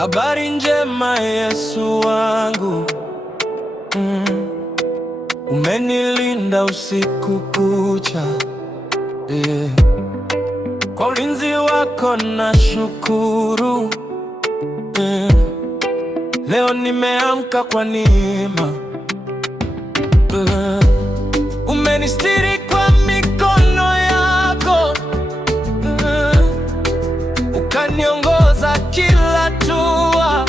Habari njema Yesu wangu, umenilinda usiku kucha, Kwa ulinzi wako na shukuru, Leo nimeamka kwa neema, Umenistiri kwa mikono yako, Ukaniongoza kila hatua,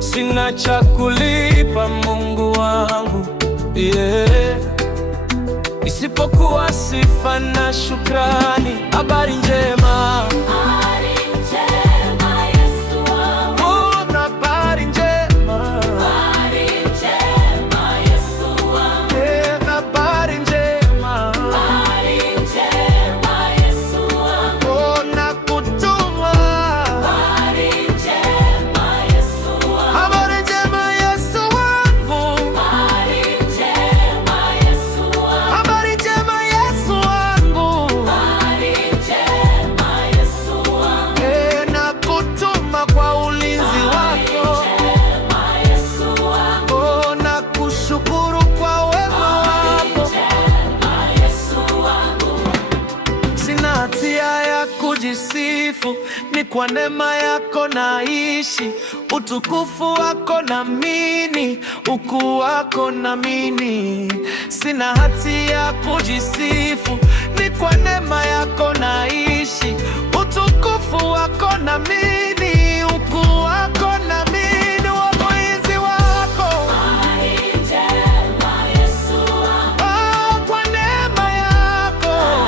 Sina cha kulipa Mungu wangu, isipokuwa sifa na shukrani. Habari njema, kujisifu, ni kwa neema yako naishi, utukufu wako naamini, ukuu wako naamini. Sina hatia kujisifu, ni kwa neema yako naishi, utukufu wako naamini, ukuu wako naamini. Ulinzi wako kwa neema yako,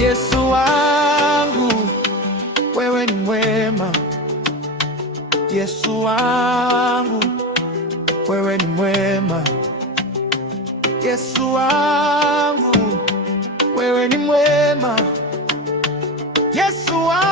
Yesu wangu, wewe ni mwema. Yesu wangu, wewe ni mwema. Yesu wangu, wewe ni mwema. Yesu wangu